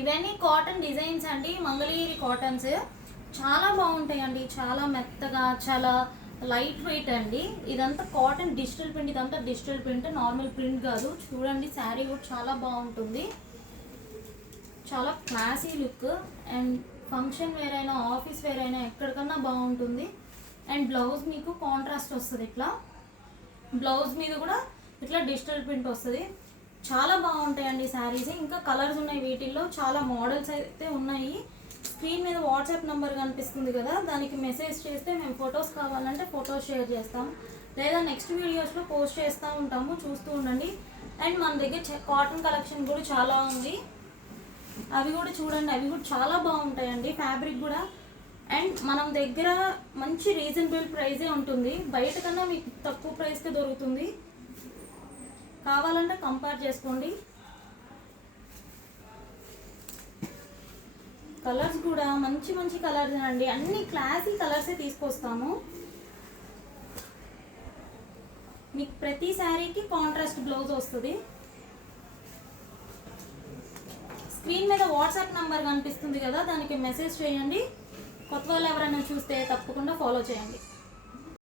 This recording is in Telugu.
ఇవన్నీ కాటన్ డిజైన్స్ అండి, మంగళగిరి కాటన్స్. చాలా బాగుంటాయండి, చాలా మెత్తగా, చాలా లైట్ వెయిట్ అండి. ఇదంతా కాటన్ డిజిటల్ ప్రింట్, ఇదంతా డిజిటల్ ప్రింట్, నార్మల్ ప్రింట్ కాదు. చూడండి శారీ కూడా చాలా బాగుంటుంది, చాలా classy look. And function wear అయినా, ఆఫీస్ వేర్ అయినా ఎక్కడికన్నా బాగుంటుంది. అండ్ బ్లౌజ్ మీకు కాంట్రాస్ట్ వస్తుంది, ఇట్లా బ్లౌజ్ మీద కూడా ఇట్లా డిజిటల్ ప్రింట్ వస్తుంది. చాలా బాగుంటాయండి శారీస్. ఇంకా కలర్స్ ఉన్నాయి వీటిల్లో, చాలా మోడల్స్ అయితే ఉన్నాయి. స్క్రీన్ మీద వాట్సాప్ నెంబర్ కనిపిస్తుంది కదా, దానికి మెసేజ్ చేస్తే మేము ఫొటోస్ కావాలంటే ఫొటోస్ షేర్ చేస్తాం, లేదా నెక్స్ట్ వీడియోస్లో పోస్ట్ చేస్తూ ఉంటాము, చూస్తూ ఉండండి. అండ్ మన దగ్గర కాటన్ కలెక్షన్ కూడా చాలా ఉంది, అవి కూడా చూడండి, అవి కూడా చాలా బాగుంటాయండి, ఫ్యాబ్రిక్ కూడా. అండ్ మనం దగ్గర మంచి రీజనబుల్ ప్రైజే ఉంటుంది, బయట కన్నా మీకు తక్కువ ప్రైస్కే దొరుకుతుంది, కావాలంటే కంపేర్ చేసుకోండి. కలర్స్ కూడా మంచి మంచి కలర్స్ అండి, అన్ని క్లాసీ కలర్సే తీసుకొస్తాము. మీకు ప్రతి శారీకి కాంట్రాస్ట్ బ్లౌజ్ వస్తుంది. స్క్రీన్ మీద వాట్సాప్ నంబర్ కనిపిస్తుంది కదా, దానికి మెసేజ్ చేయండి. కొత్త వాళ్ళు ఎవరైనా చూస్తే తప్పకుండా ఫాలో చేయండి.